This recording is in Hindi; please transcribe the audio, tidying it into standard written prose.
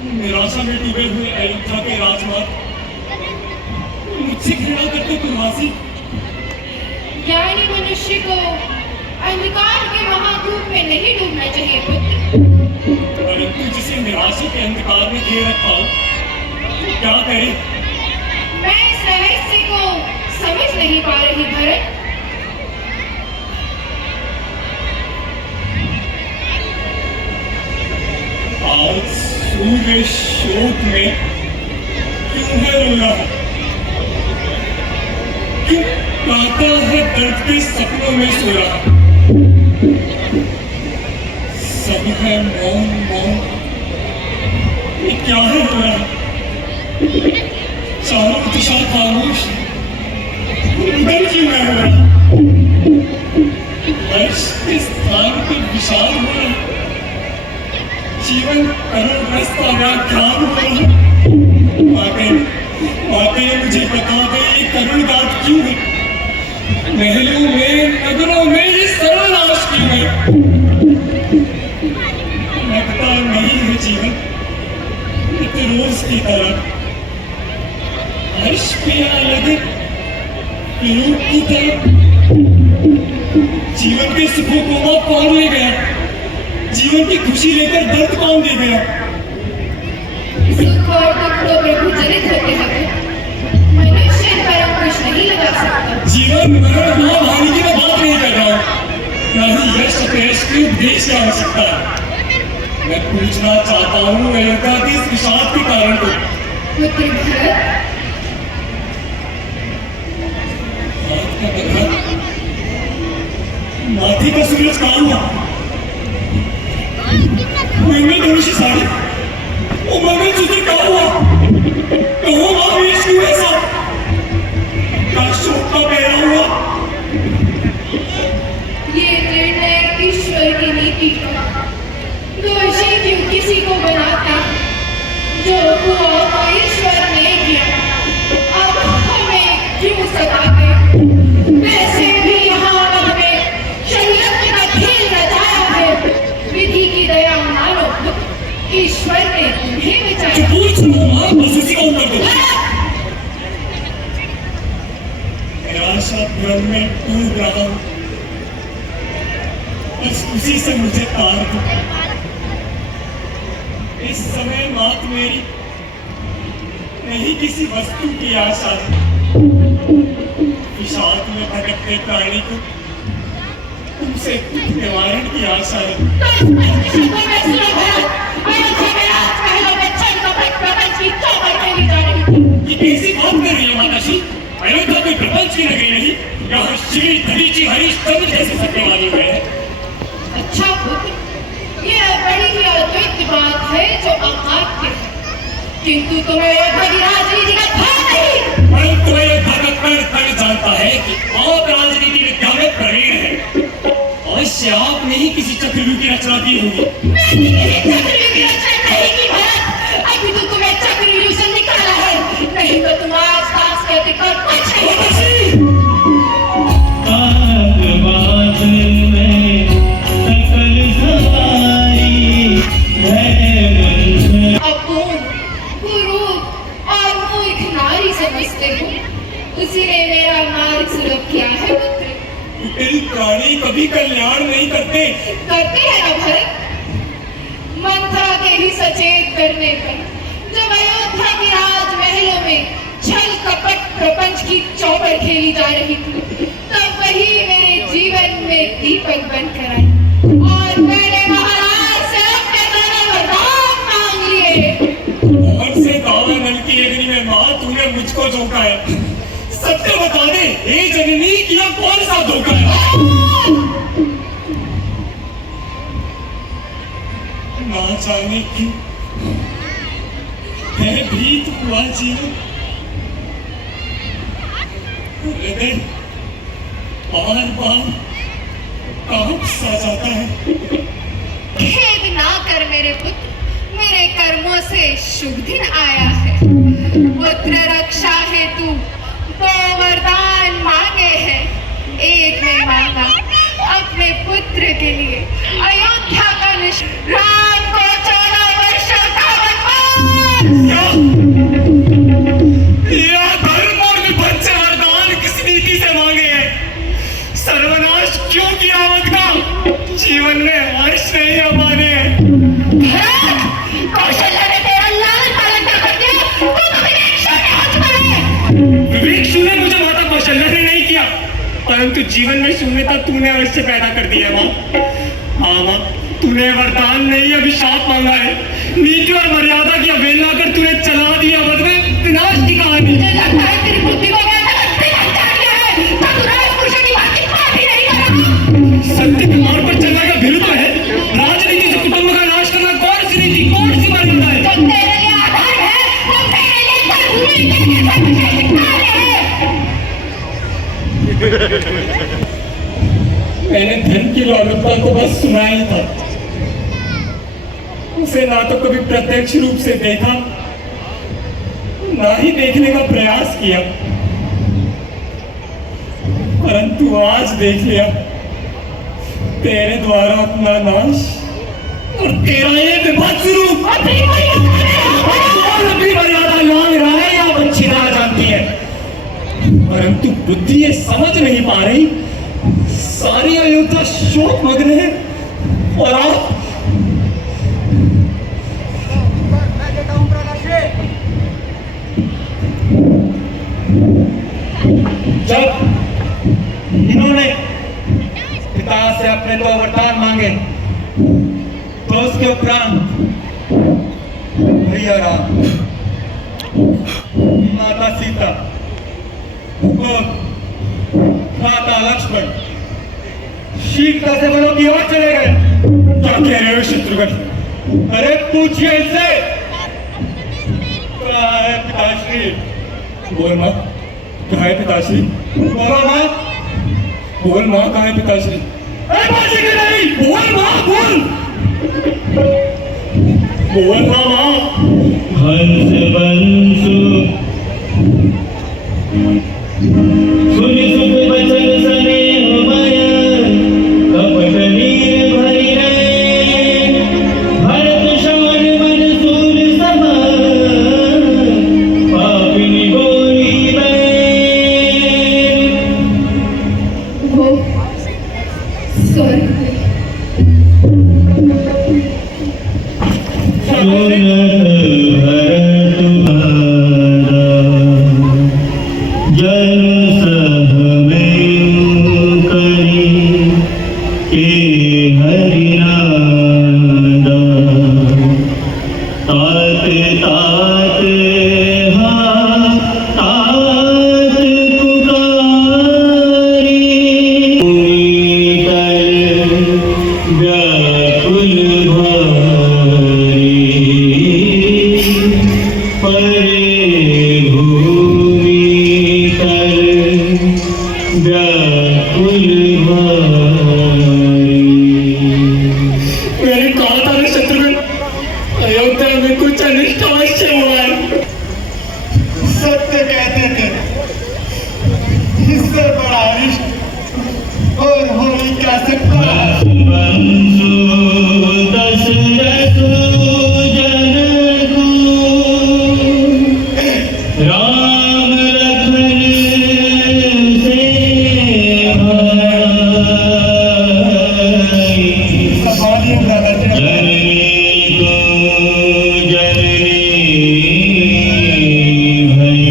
निराशा में डूबे हुए अयोध्या के राजमार्ग मुझसे घृणा करते पूर्वासी। ज्ञानी मनुष्य को अंधकार के महाधूप में नहीं डूबना चाहिए पुत्र। परंतु जिसे निराशा के अंधकार में घेर रखा हो, तो क्या करे? मैं इस रहस्य को समझ नहीं पा रही भरत। आज सूर्य शोक में क्यों है रो रहा? क्यों गाता है दर्द के सपनों में सो रहा? सब है मौन मौन, ये क्या है हो रहा? चारों दिशा खामोश, उधर क्यों है हो रहा? वर्ष के स्थान पे विशाल हो रहा, जीवन करुणग्रस्त व्याख्यान हो रहा। वाकई मुझे बता दे, ये करुण बात क्यों है? महलों में नगरों में ये सर्वनाश क्यों है? लगता नहीं है जीवन एक रोज की तरह, हर्ष पे लगे लोग की तरह। जीवन के सुखों को वह कौन ले गया? जीवन की खुशी लेकर दर्द कौन दे गया? सुख और दुख तो प्रभु जनित होते हैं, मनुष्य इन पर अंकुश नहीं लगा सकता। जीवन मरण महामारी की मैं बात नहीं कर रहा हूँ, न ही यश अपयश के उपदेश की आवश्यकता है। मैं पूछना चाहता हूँ अयोध्या के इस विषाद के कारण को। पुत्र भरत, हाथ का पत्थर, माथे का सूरज कहाँ हुआ? उनमें धनुषी साड़ी, उम्र में सूत्र कहाँ हुआ? कहो महावीर क्यों ऐसा? क्या शोक का पहरा हुआ? ये निर्णय ईश्वर की नीति का। दोषी क्यों किसी को बनाते? जो हुआ वो ईश्वर ने किया, अब हमें क्यों सताते? वैसे भी यहाँ मन में षड्यंत्र का खेल रचाया है। विधि की दया मानो, ईश्वर ने तुम्हें बचाया। पूछ लो मां, बस उसी को कर दो। निराशा भ्रम में डूब रहा हूं, बस उसी से मुझे तार दो। इस समय मात मेरी नहीं किसी वस्तु की आशा है। विषाद में भटकते प्राणी को तुमसे निवारण की आशा है। ये कैसी बात कर रही है माताश्री? अयोध्या कोई प्रपंच की नगरी नहीं, यहाँ श्री धरीची हरिश्चंद्र जैसे सत्यवादी हुए हैं। अच्छा पुत्र, यह बड़ी ही अद्भुत बात है जो अकाट्य है, किंतु तुम्हें अयोध्या की राजनीति का भान नहीं। परंतु अयोध्या का कण जानता है कि आप राजनीति विद्या में प्रवीण हैं। अवश्य आपने ही किसी चक्रव्यूह की रचना की होगी। मैंने किसी चक्रव्यूह की रचना नहीं की भरत, अभी तो तुम्हें चक्रव्यूह से निकाला है, नहीं तो तुम आज ताश कहते कर कुछ नहीं। अब तुम गुरु और मूर्ख नारी समझते हो, उसी ने मेरा मार्ग सुलभ किया है पुत्र। कुटिल प्राणी कभी कल्याण नहीं करते। करते हैं ना भरत। मंथरा के ही सचेत करने पर जब अयोध्या के राजमहलों में छल कपट प्रपंच की चौपर खेली जा रही थी, तब वही मेरे जीवन में दीपक बनकर आई और मैंने महाराज से अपने दोनों वरदान मांग लिए। मोहन से दावा नल की अग्नि में मां तूने मुझको झोंका है। सत्य बता दे, हे जननी, कि यह कौन सा धोखा है? ना जाने क्यों भयभीत हुआ जीवन, हृदय बार बार कांप सा जाता है। खेद ना कर मेरे पुत्र, मेरे कर्मों से शुभ दिन आया है। पुत्र रक्षा हेतु दो वरदान मांगे हैं। एक ने मांगा अपने पुत्र के लिए अयोध्या का राम को 14 वर्षों का वनवास परंतु जीवन में शून्यता तूने अवश्य पैदा कर दी है माँ। हाँ माँ, तूने वरदान नहीं अभिशाप मांगा है। नीति और मर्यादा की अवहेलना कर तूने चला दिया वध में विनाश की कहानी। मुझे लगता है तेरी बुद्धि को मैं सत्य के मार्ग पर चलने का भिन्न तो है। राजनीति से कुटुंब का नाश करना कौन सी नीति, कौन सी मर्यादा है? जो तेरे लिए आधार है वो तेरे लिए मैंने धन की लोलुपता को बस सुना ही था, उसे ना तो कभी प्रत्यक्ष रूप से देखा, ना ही देखने का प्रयास किया, परंतु आज देख लिया तेरे द्वारा अपना नाश और तेरा ये विभत्स रूप। अपनी मर्यादा मांग रहा है या वंचिता जानती है, परंतु बुद्धि ये समझ नहीं पा रही। सारी अयोध्या शोक मग्न है और आप जब इन्होंने पिता से अपने दो वरदान मांगे तो उसके उपरांत भैया राम, माता सीता और माता लक्ष्मण शीघ्रता से वनों की ओर चले गए। क्या कह रहे हो शत्रुघ्न? अरे पूछिए इनसे, कहाँ है पिताश्री? बोल माँ, कहाँ है पिताश्री? बोलो माँ, बोल माँ, कहाँ है पिताश्री? अरे बाजी के नहीं, बोल माँ, बोल बोल माँ। माँ हंस बंसु सुन सुख बचन स्नेह मय कपट नीर भरि रहे भरत श्रवण मन सूर सम पापिनी बोली वो स्वर्ग में जन सह में करी के हरिनादा तात तात हाँ तात पुकारी कर व्याकुल भारी परे भूमि कर व्याकुल भारी। मैंने कहा था ना शत्रुघ्न, अयोध्या में कुछ अनिष्ट अवश्य हुआ है। सत्य कहते थे, इससे बड़ा अनिष्ट और हो ही क्या सकता है। बंसु दशरथ जनकु राम लखन से भाई संभालिए दादाजी। जननी को जननी भई